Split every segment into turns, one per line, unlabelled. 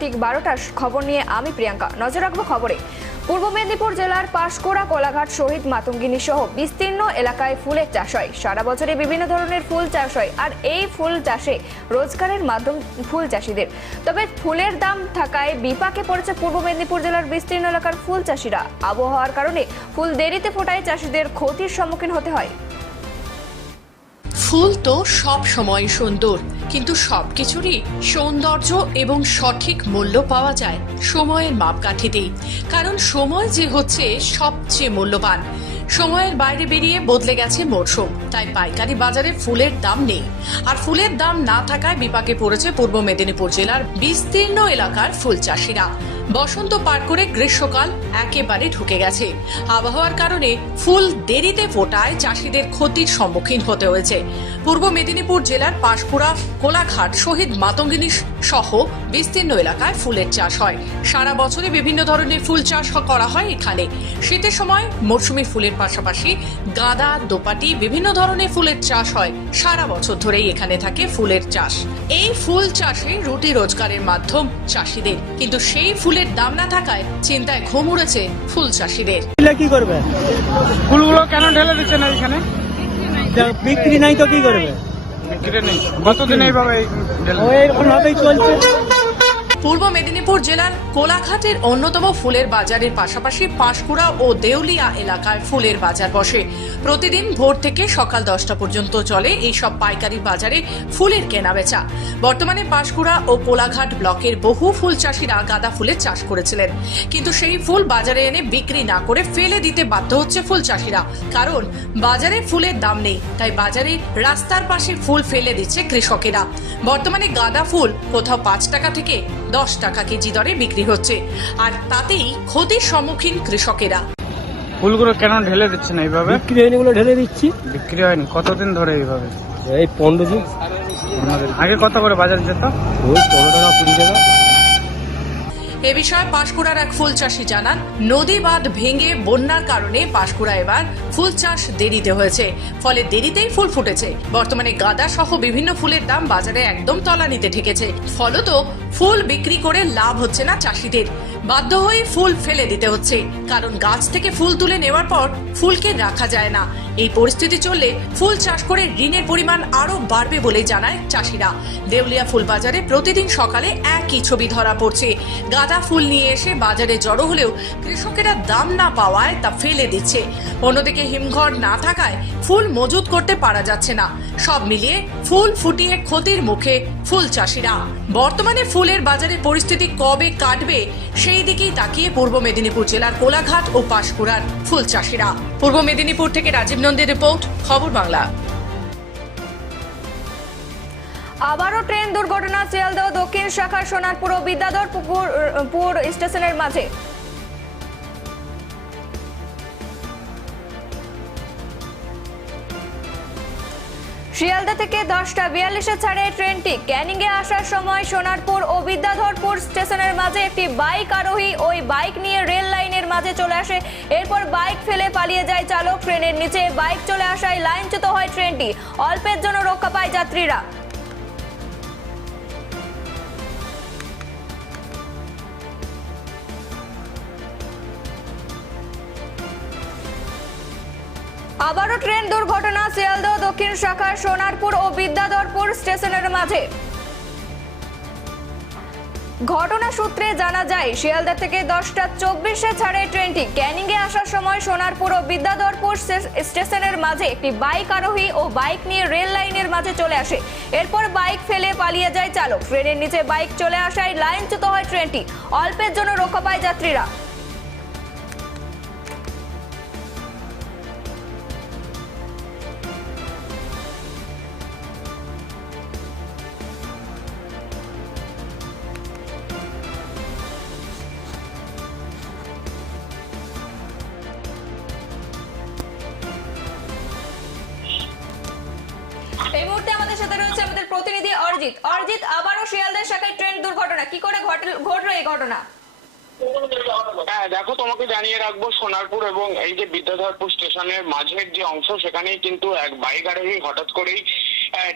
ঠিক বারোটার খবর নিয়ে আমি প্রিয়াঙ্কা। নজর রাখব খবরে। পূর্ব মেদিনীপুর জেলার পাঁশকুড়া, কোলাঘাট, শহীদ, মাতঙ্গিনী সহ বিস্তীর্ণ এলাকায় ফুলের চাষ হয়। সারা বছরে বিভিন্ন ধরনের ফুল চাষ হয় আর এই ফুল চাষে রোজগারের মাধ্যম ফুল চাষিদের। তবে ফুলের দাম থাকায় বিপাকে পড়েছে পূর্ব মেদিনীপুর জেলার বিস্তীর্ণ এলাকার ফুল চাষিরা। আবহাওয়ার কারণে ফুল দেরিতে ফোটায় চাষিদের ক্ষতির সম্মুখীন হতে হয়।
ফুল তো সব সময় সুন্দর, কিন্তু সবকিছুরই সৌন্দর্য এবং সঠিক মূল্য পাওয়া যায় সময়ের মাপকাঠিতেই। কারণ সময় যে হচ্ছে সবচেয়ে মূল্যবান। সময়ের বাইরে বেরিয়ে বদলে গেছে মরশুম, তাই পাইকারি বাজারে ফুলের দাম নেই। আর ফুলের দাম না থাকায় বিপাকে পড়েছে পূর্ব মেদিনীপুর জেলার বিস্তীর্ণ এলাকার ফুল চাষিরা। বসন্ত পার করে গ্রীষ্মকাল একেবারে ঢুকে গেছে। আবহাওয়ার কারণে ফুল দেরিতে ফোটায় চাষিদের ক্ষতির সম্মুখীন হতে হয়েছে। পূর্ব মেদিনীপুর জেলার পাঁশকুড়া, কোলাঘাট, শহীদ মাতঙ্গিনী সহ বিস্তীর্ণ এলাকায় ফুলের চাষ হয়। সারা বছরে বিভিন্ন ধরনের ফুল চাষ করা হয় এখানে। শীতের সময় মৌসুমী ফুলের পাশাপাশি গাঁদা, দোপাটি, বিভিন্ন ধরনের ফুলের চাষ হয়। সারা বছর ধরেই এখানে থাকে ফুলের চাষ। এই ফুল চাষে রুটি রোজগারের মাধ্যম চাষিদের। কিন্তু সেই ফুলের দাম না থাকায় চিন্তায় ঘুম উড়েছে ফুল চাষিদের।
কি করবে?
ফুলগুলো কেন ঢেলে দিচ্ছেন এখানে?
যা বিক্রি নাই তো কি করবে?
বিক্রি নেই। কতদিন এইভাবে
এরকম ভাবেই চলছে।
পূর্ব মেদিনীপুর জেলার কোলাঘাটের অন্যতম ফুলের বাজারের পাশাপাশি পাঁশকুড়া ও দেউলিয়া এলাকায় ফুলের বাজার বসে। প্রতিদিন ভোর থেকে সকাল দশটা পর্যন্ত চলে এই সব পাইকারি বাজারে ফুলের কেনাবেচা। বর্তমানে পাঁশকুড়া ও কোলাঘাট ব্লকের বহু ফুল চাষিরা গাঁদা ফুলের চাষ করেছিলেন। কিন্তু সেই ফুল বাজারে এনে বিক্রি না করে ফেলে দিতে বাধ্য হচ্ছে ফুল চাষিরা। কারণ, বাজারে ফুলের দাম নেই, তাই বাজারে রাস্তার পাশে ফুল ফেলে দিচ্ছে কৃষকেরা। বর্তমানে গাঁদা ফুল কোথাও পাঁচ টাকা থেকে দশ টাকা কেজি দরে বিক্রি হচ্ছে। আর তাতেই ক্ষতির সম্মুখীন কৃষকেরা।
ফুলগুলো কেন ঢেলে দিচ্ছে না এইভাবে?
বিক্রি হয়নি বলে ঢেলে দিচ্ছি।
বিক্রি হয়নি কতদিন ধরে এইভাবে?
এই পনেরো দিন।
আগে কত করে বাজার যেত?
ওই পনেরো টাকা কুড়ি টাকা।
এ বিষয়ে পাঁশকুড়ার এক ফুল চাষি জানান, নদী বাঁধ ভেঙে বন্যার কারণে পাঁশকুড়া এবার ফুল চাষ দেরিতে হয়েছে। ফলে দেরিতেই ফুল ফুটেছে। বর্তমানে গাঁদা সহ বিভিন্ন ফুলের দাম বাজারে একদম তলানিতে ঠেকেছে। ফলত ফুল বিক্রি করে লাভ হচ্ছে না চাষিদের। বাধ্য হয়ে ফুল ফেলে দিতে হচ্ছে। কারণ গাছ থেকে ফুল তুলে নেওয়ার পর ফুলকে রাখা যায় না। এই পরিস্থিতি চললে ফুল চাষ করে ঋণের পরিমাণ আরও বাড়বে বলে জানায় চাষিরা। দেউলিয়া ফুল বাজারে প্রতিদিন সকালে একই ছবি ধরা পড়ছে। গাঁদা ফুল নিয়ে এসে বাজারে জড়ো হলেও কৃষকেরা দাম না পাওয়ায় তা ফেলে দিচ্ছে। অন্যদিকে হিমঘর না থাকায় ফুল মজুত করতে পারা যাচ্ছে না। সব মিলিয়ে ফুল ফুটিয়ে ক্ষতির মুখে ফুল চাষিরা। বর্তমানে ফুলের বাজারের পরিস্থিতি কবে কাটবে সেই দিকেই তাকিয়ে পূর্ব মেদিনীপুর জেলার কোলাঘাট ও পাশকুড়ার ফুল চাষিরা। পূর্ব মেদিনীপুর থেকে রাজীব নন্দীর রিপোর্ট, খবর বাংলা।
আবারও ট্রেন দুর্ঘটনা, শিয়ালদহ দক্ষিণ শাখার সোনারপুর ও বিদ্যাধরপুর পুর স্টেশনের মাঝে। শিয়ালদা থেকে দশটা বিয়াল্লিশে ছাড়ে ট্রেনটি। ক্যানিংয়ে আসার সময় সোনারপুর ও বিদ্যাধরপুর স্টেশনের মাঝে একটি বাইক আরোহী ওই বাইক নিয়ে রেল লাইনের মাঝে চলে আসে। এরপর বাইক ফেলে পালিয়ে যায় চালক। ট্রেনের নিচে বাইক চলে আসায় লাইনচ্যুত হয় ট্রেনটি। অল্পের জন্য রক্ষা পায় যাত্রীরা। আবারও ট্রেন দুর্ঘটনা, শিয়ালদহ, দক্ষিণ শাখার সোনারপুর ও বিদ্যাধরপুর স্টেশনের মাঝে। ঘটনা সূত্রে জানা যায় শিয়ালদা থেকে দশটা চব্বিশে ছাড়ে ট্রেনটি। ক্যানিংয়ে আসার সময় সোনারপুর ও বিদ্যাধরপুর স্টেশনের মাঝে একটি বাইক আরোহী ও বাইক নিয়ে রেল লাইনের মাঝে চলে আসে। এরপর বাইক ফেলে পালিয়ে যায় চালক। ট্রেনের নিচে বাইক চলে আসায় লাইনচ্যুত হয় ট্রেনটি। অল্পের জন্য রক্ষা পায় যাত্রীরা। অরিজিৎ। অরিজিৎ, আবারও শিয়ালদের শাখায় ট্রেন দুর্ঘটনা। কি করে ঘটল- এই ঘটনা?
হ্যাঁ দেখো, তোমাকে জানিয়ে রাখব, সোনারপুর এবং এই যে বিদ্যাধরপুর স্টেশনের মাঝের যে অংশ, সেখানেই কিন্তু এক বাইক আরোহী হঠাৎ করেই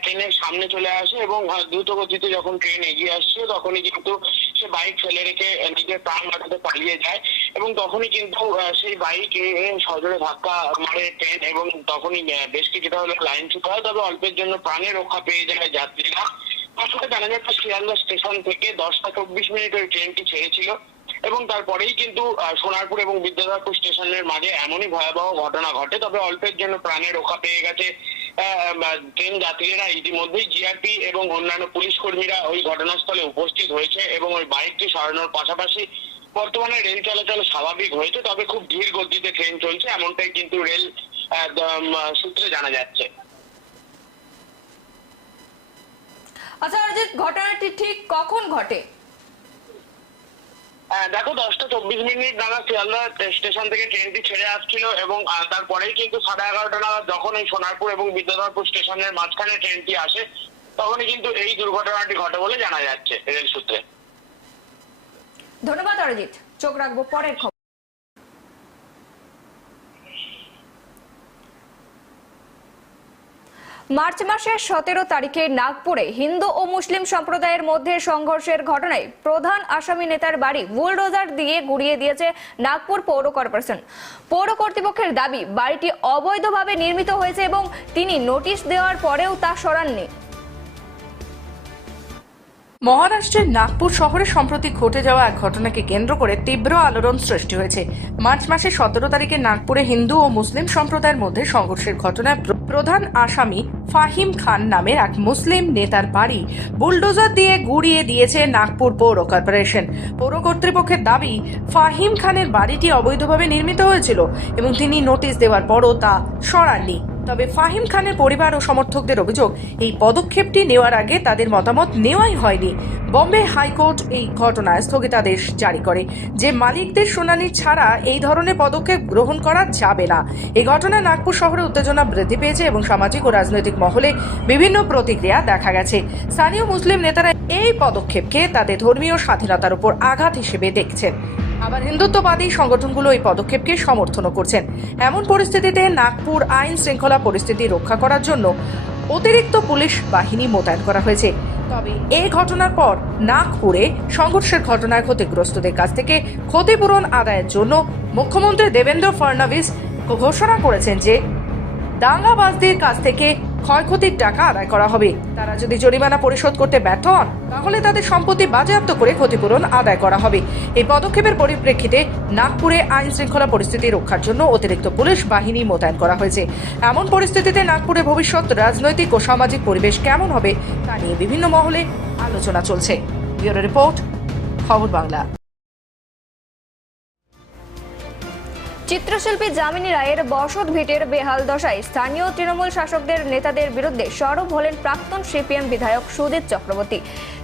ট্রেনের সামনে চলে আসে এবং দ্রুত গতিতে যখন ট্রেন এগিয়ে আসছে, তখনই কিন্তু সে বাইক ফেলে রেখে নিজের প্রাণ বাঁচাতে পালিয়ে যায় এবং তখনই কিন্তু সেই বাইকে সজোরে ধাক্কা মারে ট্রেন এবং তখনই বেশ কিছুটা হলে লাইন ছুট হয়, তবে অল্পের জন্য প্রাণে রক্ষা পেয়ে যায় যাত্রীরা। আসলে জানা যাচ্ছে শিয়ালদা স্টেশন থেকে দশটা চব্বিশ মিনিট ওই ট্রেনটি ছেড়েছিল এবং তারপরেই কিন্তু সোনারপুর এবং বিদ্যাধরপুর স্টেশনের মাঝে এমনই ভয়াবহ ঘটনা ঘটে। তবে অল্পের জন্য প্রাণে রক্ষা পেয়ে গেছে ট্রেন যাত্রীরা। ইতিমধ্যেই জিআরপি এবং অন্যান্য পুলিশ কর্মীরা ওই ঘটনাস্থলে উপস্থিত হয়েছে এবং ওই বাইকটি সরানোর পাশাপাশি বর্তমানে রেল চলাচল স্বাভাবিক হয়েছে, তবে খুব ধীর গতিতে ট্রেন চলছে। এমনটাই কিন্তু রেল সূত্রে জানা যাচ্ছে।
আচ্ছা অরিজিৎ ঘটনাটি ঠিক কখন ঘটে?
দেখো দশটা চব্বিশ মিনিট নাগাদ শিয়ালদা স্টেশন থেকে ট্রেনটি ছেড়ে আসছিল এবং তারপরেই কিন্তু সাড়ে এগারোটা নাগাদ যখন এই সোনারপুর এবং বিদ্যাধরপুর স্টেশনের মাঝখানে ট্রেনটি আসে তখনই কিন্তু এই দুর্ঘটনাটি ঘটে বলে জানা যাচ্ছে রেল সূত্রে।
ধন্যবাদ অরিজিৎ। চোখ রাখব পরের খবর। মার্চ মাসের সতেরো তারিখে নাগপুরে হিন্দু ও মুসলিম সম্প্রদায়ের মধ্যে সংঘর্ষের ঘটনায় প্রধান আসামি নেতার বাড়ি বুলডোজার দিয়ে গুড়িয়ে দিয়েছে নাগপুর পৌর কর্পোরেশন। পৌর কর্তৃপক্ষের দাবি, বাড়িটি অবৈধভাবে নির্মিত হয়েছে এবং তিনি নোটিশ দেওয়ার পরেও তা সরাননি।
মহারাষ্ট্রের নাগপুর শহরে সম্প্রতি ঘটে যাওয়া এক ঘটনাকে কেন্দ্র করে তীব্র আলোড়ন সৃষ্টি হয়েছে। মার্চ মাসের সতেরো তারিখে নাগপুরে হিন্দু ও মুসলিম সম্প্রদায়ের মধ্যে সংঘর্ষের ঘটনায় প্রধান আসামি ফাহিম খান নামের এক মুসলিম নেতার বাড়ি বুলডোজার দিয়ে গুড়িয়ে দিয়েছে নাগপুর পৌর কর্পোরেশন। পৌর কর্তৃপক্ষের দাবি, ফাহিম খানের বাড়িটি অবৈধভাবে নির্মিত হয়েছিল এবং তিনি নোটিশ দেওয়ার পরও তা সরাননি। তবে ফাহিম খানের পরিবার ও সমর্থকদের অভিযোগ, এই পদক্ষেপটি নেওয়ার আগে তাদের মতামত নেওয়াই হয়নি। বম্বে হাইকোর্ট এই ঘটনায় স্থগিতাদেশ জারি করে। যে মালিকদের শুনানি ছাড়া এই ধরনের পদক্ষেপ গ্রহণ করা যাবে না। এই ঘটনায় নাগপুর শহরে উত্তেজনা বৃদ্ধি পেয়েছে এবং সামাজিক ও রাজনৈতিক মহলে বিভিন্ন প্রতিক্রিয়া দেখা গেছে। স্থানীয় মুসলিম নেতারা এই পদক্ষেপকে তাদের ধর্মীয় স্বাধীনতার উপর আঘাত হিসেবে দেখছেন। আবার হিন্দুত্ববাদী সংগঠনগুলো এই পদক্ষেপকে সমর্থনও করছেন। এমন পরিস্থিতিতে নাগপুর আইন শৃঙ্খলা পরিস্থিতি রক্ষা করার জন্য অতিরিক্ত পুলিশ বাহিনী মোতায়েন করা হয়েছে। তবে এই ঘটনার পর নাগপুরে সংঘর্ষের ঘটনায় ক্ষতিগ্রস্তদের কাছ থেকে ক্ষতিপূরণ আদায়ের জন্য মুখ্যমন্ত্রী দেবেন্দ্র ফডণবীস ঘোষণা করেছেন যে দাঙ্গাবাজদের কাছ থেকে ক্ষয়ক্ষতির টাকা আদায় করা হবে। তারা যদি জরিমানা পরিশোধ করতে ব্যর্থ হন, তাহলে তাদের সম্পত্তি বাজেয়াপ্ত করে ক্ষতিপূরণ আদায় করা হবে। এই পদক্ষেপের পরিপ্রেক্ষিতে নাগপুরে আইন শৃঙ্খলা পরিস্থিতি রক্ষার জন্য অতিরিক্ত পুলিশ বাহিনী মোতায়েন করা হয়েছে। এমন পরিস্থিতিতে নাগপুরে ভবিষ্যৎ রাজনৈতিক ও সামাজিক পরিবেশ কেমন হবে, তা নিয়ে বিভিন্ন মহলে আলোচনা চলছে। Bureau report, Khabar Bangla.
চিত্রশিল্পী যামিনী রায়ের বসত ভিটের বেহাল দশায় স্থানীয় তৃণমূল শাসকদের নেতাদের বিরুদ্ধে সরব হলেন প্রাক্তন সিপিএম বিধায়ক সুদীপ চক্রবর্তী।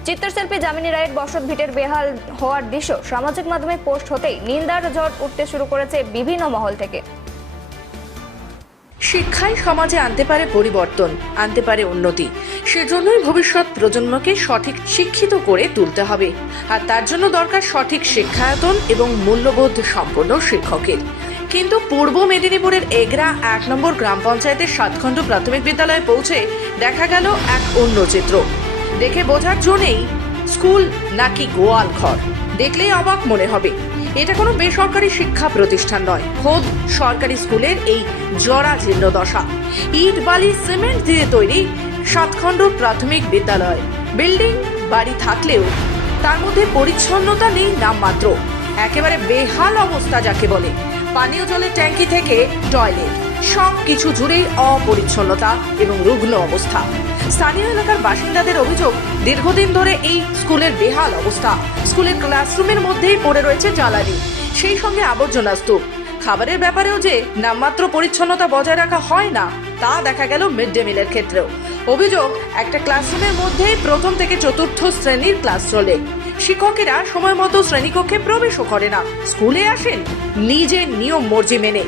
চিত্রশিল্পী যামিনী রায়ের বসত ভিটের বেহাল হওয়ার দৃশ্য সামাজিক মাধ্যমে পোস্ট হতেই নিন্দার ঝড় উঠতে শুরু করেছে বিভিন্ন মহল থেকে।
শিক্ষাই সমাজে আনতে পারে পরিবর্তন, আনতে পারে উন্নতি। সেজন্যই ভবিষ্যৎ প্রজন্মকে সঠিক শিক্ষিত করে তুলতে হবে। আর তার জন্য দরকার সঠিক শিক্ষায়তন এবং মূল্যবোধ সম্পন্ন শিক্ষকের। কিন্তু পূর্ব মেদিনীপুরের এগরা এক নম্বর গ্রাম পঞ্চায়েতের সাতখণ্ড প্রাথমিক বিদ্যালয়ে পৌঁছে দেখা গেল এক অন্য চিত্র। দেখে বোঝার জন্যেই স্কুল নাকি গোয়াল ঘর। দেখলেই অবাক মনে হবে। এটা কোনো বেসরকারি শিক্ষা প্রতিষ্ঠান নয়, খোদ সরকারি স্কুলের এই জরাজীর্ণ দশা। ইট, বালি, সিমেন্ট দিয়ে তৈরি সাতখণ্ড প্রাথমিক বিদ্যালয়। বিল্ডিং, বাড়ি থাকলেও তার মধ্যে পরিচ্ছন্নতা নেই নামমাত্র। একেবারে বেহাল অবস্থা যাকে বলে। পানীয় জলের ট্যাঙ্কি থেকে টয়লেট সব কিছু জুড়েই অপরিচ্ছন্নতা এবং রুগ্ন অবস্থা। স্থানীয় এলাকার বাসিন্দাদের অভিযোগ, দীর্ঘদিন ধরে এই স্কুলের বেহাল অবস্থা। স্কুলের ক্লাসরুমের মধ্যেই পড়ে রয়েছে জ্বালানি, সেই সঙ্গে আবর্জনা স্তূপ। খাবারের ব্যাপারেও যে নামমাত্র পরিচ্ছন্নতা বজায় রাখা হয় না, তা দেখা গেল মিড ডে মিলের ক্ষেত্রেও। অভিযোগ, একটা ক্লাসরুমের মধ্যেই প্রথম থেকে চতুর্থ শ্রেণির ক্লাস চলে। শিক্ষকেরা সময় মতো শ্রেণীকক্ষে প্রবেশও করে না। স্কুলে আসেন নিজের নিয়ম মর্জি মেনে।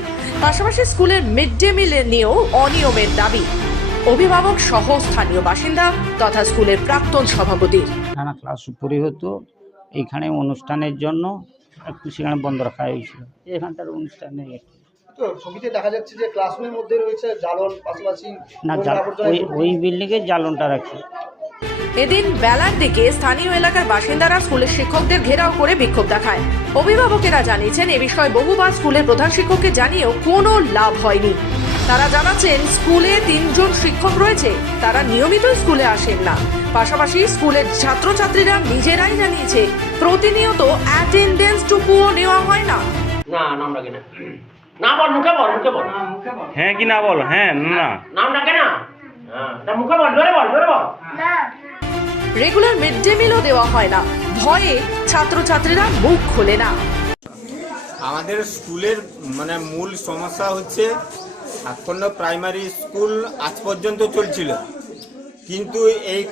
পাশাপাশি স্কুলের মিড ডে মিলের নিয়েও অনিয়মের দাবি। অভিভাবক সহ স্থানীয় বাসিন্দা তথা স্কুলের প্রাক্তন সভাপতির
নানা ক্লাস উপরে হতো এইখানে অনুষ্ঠানের জন্য একটু সেখানে বন্ধ রাখা হয়েছিল। এখানটার অনুষ্ঠানে তো ছবিতে দেখা যাচ্ছে যে ক্লাসরুমের মধ্যে রয়েছে জ্বালন পাশাপাশি
না ওই। ওই বিল্ডিংয়ে জ্বালনটা রাখি
এদিন বেলার দিকে স্থানীয় এলাকার বাসিন্দারা স্কুলের শিক্ষকদের ঘেরাও করে বিক্ষোভ দেখায়। অভিভাবকেরা জানিয়েছেন এ বিষয়ে বহুবার স্কুলের প্রধান শিক্ষককে জানিয়েও কোনো লাভ হয়নি। তারা জানাচ্ছেন স্কুলে তিনজন শিক্ষক রয়েছে তারা নিয়মিত স্কুলে আসেন না। পাশাপাশি স্কুলের ছাত্রছাত্রীরা নিজেরাই জানিয়েছে প্রতিনিয়ত অ্যাটেন্ডেন্স টুকুও নেওয়া হয় না।
না নাম না। না বল মুখে বল মুখে বল।
হ্যাঁ কি না বল? হ্যাঁ না।
নাম ডাকে না? হ্যাঁ
রেগুলার মিড ডে মিলও দেওয়া হয় না। ভয়ে ছাত্রছাত্রীরা মুখ খোলে না।
আমাদের স্কুলের মানে মূল সমস্যা হচ্ছে সাতখণ্ড প্রাইমারি স্কুল আজ পর্যন্ত চলছিল। কিন্তু এই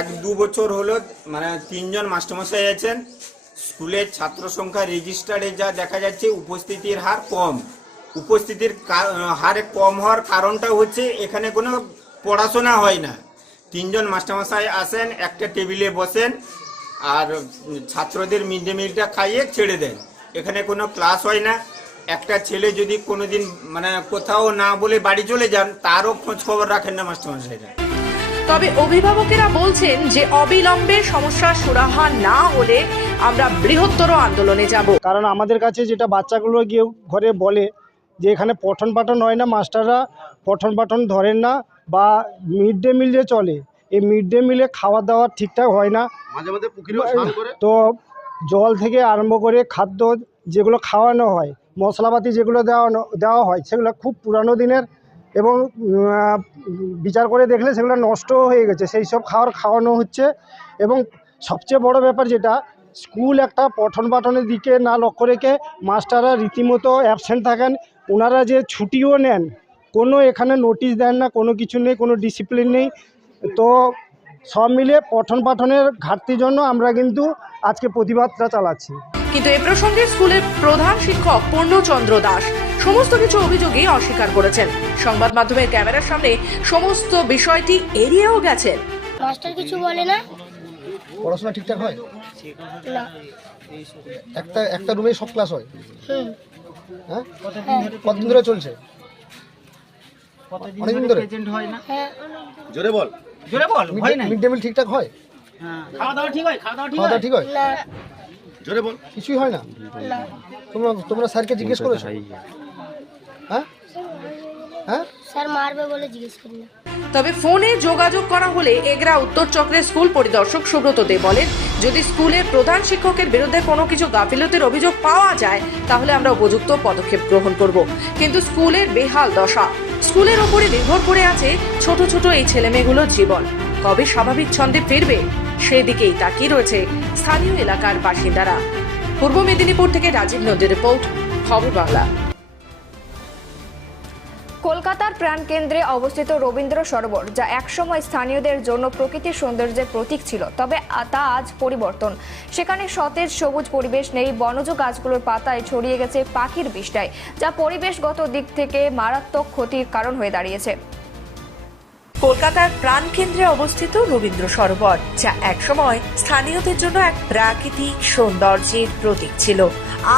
এক দু বছর হলো মানে তিনজন মাস্টারমশাই আছেন। স্কুলের ছাত্র সংখ্যা রেজিস্টারে যা দেখা যাচ্ছে উপস্থিতির হার কম। উপস্থিতির হার কম হওয়ার কারণটা হচ্ছে এখানে কোনো পড়াশোনা হয় না। তিনজন মাস্টারমশাই আসেন একটা টেবিলে বসেন আর ছাত্রদের মিড ডে মিলটা খাইয়ে ছেড়ে দেন। এখানে কোনো ক্লাস হয় না। একটা ছেলে যদি কোনোদিন মানে কোথাও না বলে বাড়ি চলে যান তারও খোঁজ খবর রাখেন না মাস্টারমশাইরা।
তবে অভিভাবকেরা বলছেন যে অবিলম্বে সমস্যার সুরাহা না হলে আমরা বৃহত্তর আন্দোলনে যাব।
কারণ আমাদের কাছে যেটা বাচ্চাগুলো গিয়ে ঘরে বলে যে এখানে পঠন পাঠন হয় না মাস্টাররা পঠন পাঠন ধরেন না বা মিড ডে মিল যে চলে এই মিড ডে মিলে খাওয়া দাওয়া ঠিকঠাক হয় না। তো জল থেকে আরম্ভ করে খাদ্য যেগুলো খাওয়ানো হয় মশলাপাতি যেগুলো দেওয়ানো দেওয়া হয় সেগুলো খুব পুরানো দিনের এবং বিচার করে দেখলে সেগুলো নষ্ট হয়ে গেছে। সেই সব খাবার খাওয়ানো হচ্ছে এবং সবচেয়ে বড় ব্যাপার যেটা স্কুল একটা পঠন পাঠনের দিকে না লক্ষ্য রেখে মাস্টাররা রীতিমতো অ্যাবসেন্ট থাকেন ওনারা যে ছুটিও নেন কোনো এখানে নোটিশ দেন না কোনো কিছু নেই কোনো ডিসিপ্লিন নেই। তো সব মিলিয়ে পঠন পাঠনের ঘাটতির জন্য আমরা কিন্তু আজকে প্রতিবাদটা চালাচ্ছি।
কিন্তু এ প্রসঙ্গে স্কুলের প্রধান শিক্ষক পূর্ণচন্দ্র দাস সমস্ত কিছু অভিযোগই অস্বীকার করেছেন। সংবাদ মাধ্যমের ক্যামেরার সামনে সমস্ত বিষয়টি এড়িয়েও গেছেন।
মাস্টার কিছু বলে না?
পড়াশোনা ঠিকঠাক হয়?
না।
একটা একটা রুমে সব ক্লাস হয়?
হুম।
হ্যাঁ। কতদিন ধরে চলছে? অনেকদিন ধরে
হ্যাঁ
জোরে বল। হয় নাই?
মিড ডে মিল ঠিকঠাক হয়?
খাওয়া দাওয়া ঠিক হয়? খাওয়া দাওয়া ঠিক
খাওয়া দাওয়া ঠিক হয়?
না
জোরে বল।
কিছুই হয় না?
না
তোমরা তোমরা স্যারকে জিজ্ঞেস করেছ? হ্যাঁ? হ্যাঁ?
স্যার মারবে বলে জিজ্ঞেস করি না
তবে ফোনে যোগাযোগ করা হলে এগরা উত্তর চক্রের স্কুল পরিদর্শক সুব্রত দে বলেন যদি স্কুলের প্রধান শিক্ষকের বিরুদ্ধে কোনো কিছু গাফিলতির অভিযোগ পাওয়া যায় তাহলে আমরা উপযুক্ত পদক্ষেপ গ্রহণ করব। কিন্তু স্কুলের বেহাল দশা স্কুলের ওপরে নির্ভর করে আছে ছোট ছোট এই ছেলেমেয়েগুলোর জীবন। কবে স্বাভাবিক ছন্দে ফিরবে, সেদিকেই তাকিয়ে রয়েছে স্থানীয় এলাকার বাসিন্দারা। পূর্ব মেদিনীপুর থেকে রাজীব নদীর রিপোর্ট, খবর বাংলা।
কলকাতার প্রাণকেন্দ্রে অবস্থিত রবীন্দ্র সরোবর, যা একসময় স্থানীয়দের জন্য প্রকৃতির সৌন্দর্যের প্রতীক ছিল, তবে তা আজ পরিবর্তন। সেখানে সতেজ সবুজ পরিবেশ নেই, বনজ গাছগুলোর পাতায় ছড়িয়ে গেছে পাখির বিষ্টায় যা পরিবেশগত দিক থেকে মারাত্মক ক্ষতির কারণ হয়ে দাঁড়িয়েছে।
কলকাতার প্রাণকেন্দ্রে অবস্থিত রবীন্দ্র সরোবর, যা একসময় স্থানীয়দের জন্য এক প্রাকৃতিক সৌন্দর্যের প্রতীক ছিল।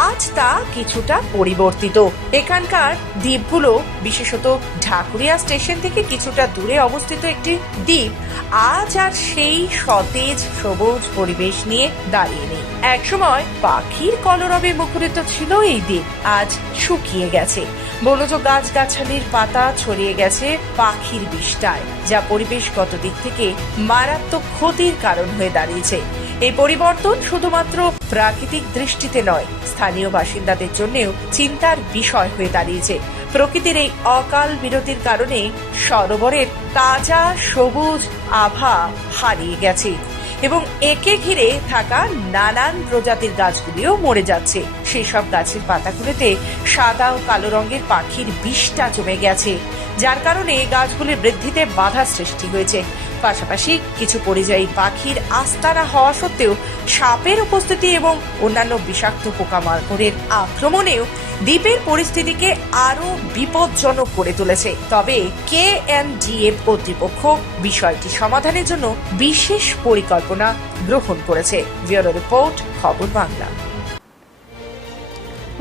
আজ তা কিছুটা পরিবর্তিত। এখানকার দ্বীপগুলো, বিশেষত ঢাকুরিয়া স্টেশন থেকে কিছুটা দূরে অবস্থিত একটি দ্বীপ, আজ আর সেই সতেজ সবুজ পরিবেশ নিয়ে দাঁড়িয়ে নেই। একসময় পাখির কলরবে মুখরিত ছিল এই দ্বীপ, আজ শুকিয়ে গেছে। বনজ গাছগাছালির পাতা ছড়িয়ে গেছে পাখির বিষ্টায় যা পরিবেশগত দিক থেকে মারাত্মক ক্ষতির কারণ হয়ে দাঁড়িয়েছে। এই পরিবর্তন শুধুমাত্র প্রাকৃতিক দৃষ্টিতে নয়, স্থানীয় বাসিন্দাদের জন্যও চিন্তার বিষয় হয়ে দাঁড়িয়েছে। প্রকৃতির এই অকাল বিরতির কারণে সরোবরের তাজা সবুজ আভা হারিয়ে গেছে। এবং একে ঘিরে থাকা নানান প্রজাতির গাছগুলিও মরে যাচ্ছে। সেই সব গাছের পাতাগুলিতে সাদা ও কালো রঙের পাখির বিষটা জমে গেছে, যার কারণে গাছগুলির বৃদ্ধিতে বাধা সৃষ্টি হয়েছে। পাশাপাশি কিছু পরিযায়ী পাখির আস্তানা হওয়া সত্ত্বেও সাপের উপস্থিতি এবং অন্যান্য বিষাক্ত পোকামাকড়ের আক্রমণেও দ্বীপের পরিস্থিতিকে আরও বিপজ্জনক করে তুলেছে। তবে কে এন ডি এ কর্তৃপক্ষ বিষয়টি সমাধানের জন্য বিশেষ পরিকল্পনা গ্রহণ করেছে। Bureau report, Khabar Bangla.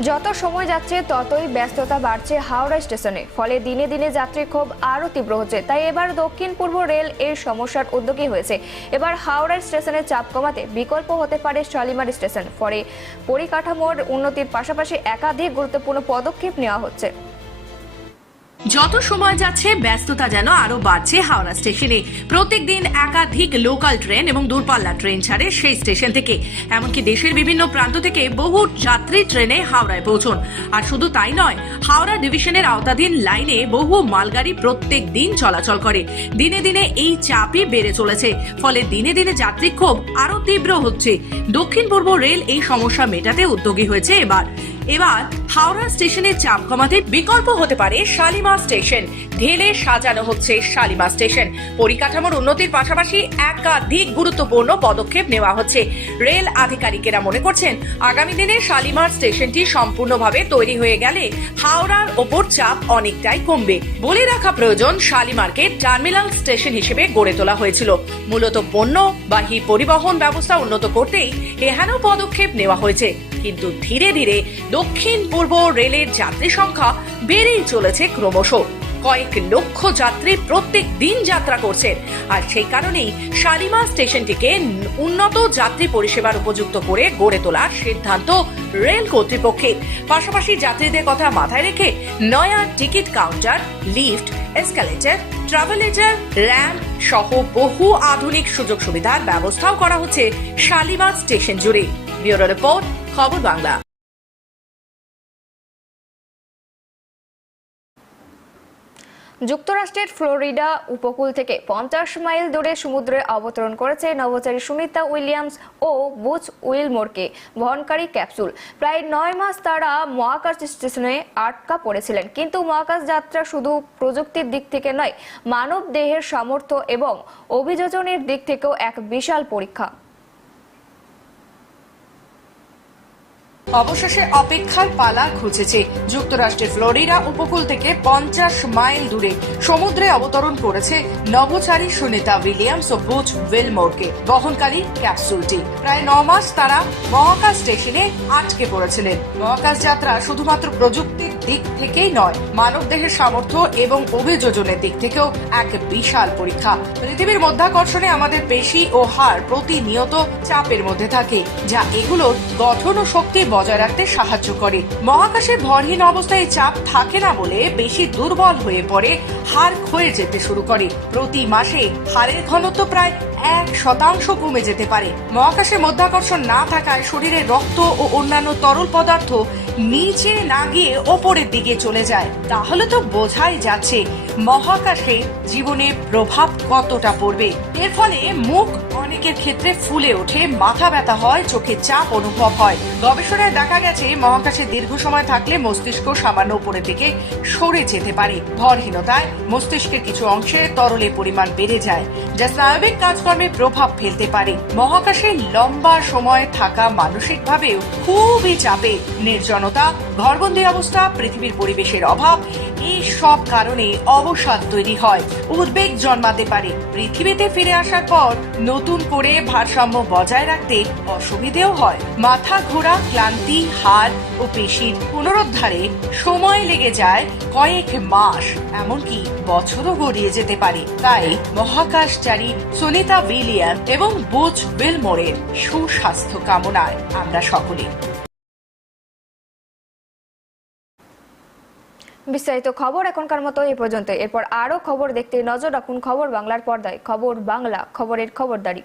যত সময় যাচ্ছে, ততই ব্যস্ততা বাড়ছে হাওড়া স্টেশনে। ফলে দিনে দিনে যাত্রী ক্ষোভ আরও তীব্র হচ্ছে। তাই এবার দক্ষিণ পূর্ব রেল এর সমস্যার উদ্যোগী হয়েছে। এবার হাওড়া স্টেশনের চাপ কমাতে বিকল্প হতে পারে শালিমার স্টেশন। ফলে পরিকাঠামোর উন্নতির পাশাপাশি একাধিক গুরুত্বপূর্ণ পদক্ষেপ নেওয়া হচ্ছে।
যত সময় যাচ্ছে, ব্যস্ততা যেন আরও বাড়ছে হাওড়া স্টেশনে। প্রত্যেকদিন একাধিক লোকাল ট্রেন এবং দূরপাল্লা ট্রেন ছাড়ে সেই স্টেশন থেকে। এমনকি দেশের বিভিন্ন প্রান্ত থেকে বহু যাত্রী ট্রেনে হাওড়ায় পৌঁছন। আর শুধু তাই নয়, হাওড়া ডিভিশনের আওতাধীন লাইনে বহু মালগাড়ি প্রত্যেক দিন চলাচল করে। দিনে দিনে এই চাপই বেড়ে চলেছে। ফলে দিনে দিনে যাত্রী ক্ষোভ আরও তীব্র হচ্ছে। দক্ষিণ পূর্ব রেল এই সমস্যা মেটাতে উদ্যোগী হয়েছে এবার। এবার হাওড়া স্টেশনের চাপ কমাতে বিকল্প হতে পারে শালিমার স্টেশন। ঢেলে সাজানো হচ্ছে শালিমার স্টেশন। পরিকাঠামোর উন্নতির পাশাপাশি একাধিক গুরুত্বপূর্ণ পদক্ষেপ নেওয়া হচ্ছে। রেল আধিকারিকেরা মনে করছেন, আগামী দিনে শালিমার স্টেশনটি সম্পূর্ণভাবে তৈরি হয়ে গেলে হাওড়ার ওপর চাপ অনেকটাই কমবে। বলে রাখা প্রয়োজন, শালিমারকে টার্মিনাল স্টেশন হিসেবে গড়ে তোলা হয়েছিল। মূলত পণ্যবাহী পরিবহন ব্যবস্থা উন্নত করতেই এহেন পদক্ষেপ নেওয়া হয়েছে। কিন্তু ধীরে ধীরে দক্ষিণ পূর্ব রেলের যাত্রী সংখ্যা বেড়েই চলেছে ক্রমশ। কয়েক লক্ষ যাত্রী প্রত্যেক দিন যাত্রা করছেন আর সেই কারণেই শালিমা স্টেশনটিকে উন্নত যাত্রী পরিষেবার উপযুক্ত করে গড়ে তোলার সিদ্ধান্ত রেল কর্তৃপক্ষের। পাশাপাশি যাত্রীদের কথা মাথায় রেখে নয়া ticket counter, lift, escalator, travelator ramp সহ বহু আধুনিক সুযোগ সুবিধার ব্যবস্থাও করা হচ্ছে শালিমা স্টেশন জুড়ে। Bureau report Khabar Bangla.
যুক্তরাষ্ট্রের ফ্লোরিডা উপকূল থেকে পঞ্চাশ মাইল দূরে সমুদ্রে অবতরণ করেছে নভোচারী সুনিতা উইলিয়ামস ও বুচ উইলমোরকে বহনকারী ক্যাপসুল। প্রায় নয় মাস তারা মহাকাশ স্টেশনে আটকা পড়েছিলেন। কিন্তু মহাকাশ যাত্রা শুধু প্রযুক্তির দিক থেকে নয় মানব দেহের সামর্থ্য এবং অভিযোজনের দিক থেকেও এক বিশাল পরীক্ষা।
অবশেষে অপেক্ষার পালা ঘুচেছে। যুক্তরাষ্ট্রের ফ্লোরিডা উপকূল থেকে পঞ্চাশ মাইল দূরে সমুদ্রে অবতরণ করেছে নভোচারী সুনিতা উইলিয়ামস ও বুচ উইলমোরকে। বহনকারী ক্যাপসুলটি। প্রায় ন মাস তারা মহাকাশ স্টেশনে আটকে পড়েছিলেন। মহাকাশ যাত্রা শুধুমাত্র প্রযুক্তির দিক থেকেই নয়, মানবদেহের সামর্থ্য এবং অভিযোজনের দিক থেকেও এক বিশাল পরীক্ষা। পৃথিবীর মধ্যাকর্ষণে আমাদের পেশি ও হাড় প্রতিনিয়ত চাপের মধ্যে থাকে, যা এগুলোর গঠন ও শক্তি বজায় রাখতে সাহায্য করে। মহাকাশে ভরহীন অবস্থায় চাপ থাকে না বলে বেশি দুর্বল হয়ে পড়ে, হাড় ক্ষয়ে যেতে শুরু করে। প্রতি মাসে হাড়ের ঘনত্ব প্রায় এক শতাংশ কমে যেতে পারে। মহাকাশে মধ্যাকর্ষণ না থাকায় শরীরে রক্ত ও অন্যান্য তরল পদার্থ নিচে না গিয়ে ওপরের দিকে চলে যায়। তাহলে তো বোঝাই যাচ্ছে মহাকাশে জীবনে প্রভাব কতটা পড়বে। এর ফলে মুখ অনেকের ক্ষেত্রে ফুলে ওঠে, মাথা ব্যথা হয়, চোখে চাপ অনুভব হয়। গবেষণায় দেখা গেছে, মহাকাশে দীর্ঘ সময় থাকলে মস্তিষ্ক সামান্য উপরের দিকে সরে যেতে পারে। ভরহীনতায় মস্তিষ্কের কিছু অংশে তরলের পরিমাণ বেড়ে যায়, যা স্নায়বিক কাজকর্মে প্রভাব ফেলতে পারে। মহাকাশে লম্বা সময় থাকা মানসিকভাবেও খুবই চাপে। নির্জনতা, ঘরবন্দি অবস্থা, পৃথিবীর পরিবেশের অভাব এই সব কারণে অবসাদ তৈরি হয়। উদ্বেগ জন্মাতে পারে। পৃথিবীতে ফিরে আসার পর নতুন করে ভারসাম্য বজায় রাখতে অসুবিধেও হয়। মাথা ঘোরা, ক্লান্তি, হাড় ও পেশির পুনরুদ্ধারে সময় লেগে যায় কয়েক মাস। এমনকি বছরও গড়িয়ে যেতে পারে। তাই মহাকাশচারী সুনিতা উইলিয়াম এবং বুচ বিলমোরের সুস্বাস্থ্য কামনায় আমরা সকলে
বিস্তারিত খবর এখনকার মতো এই পর্যন্ত এরপর আরও খবর দেখতে নজর রাখুন খবর বাংলার পর্দায়। খবর বাংলা, খবরের খবরদারি।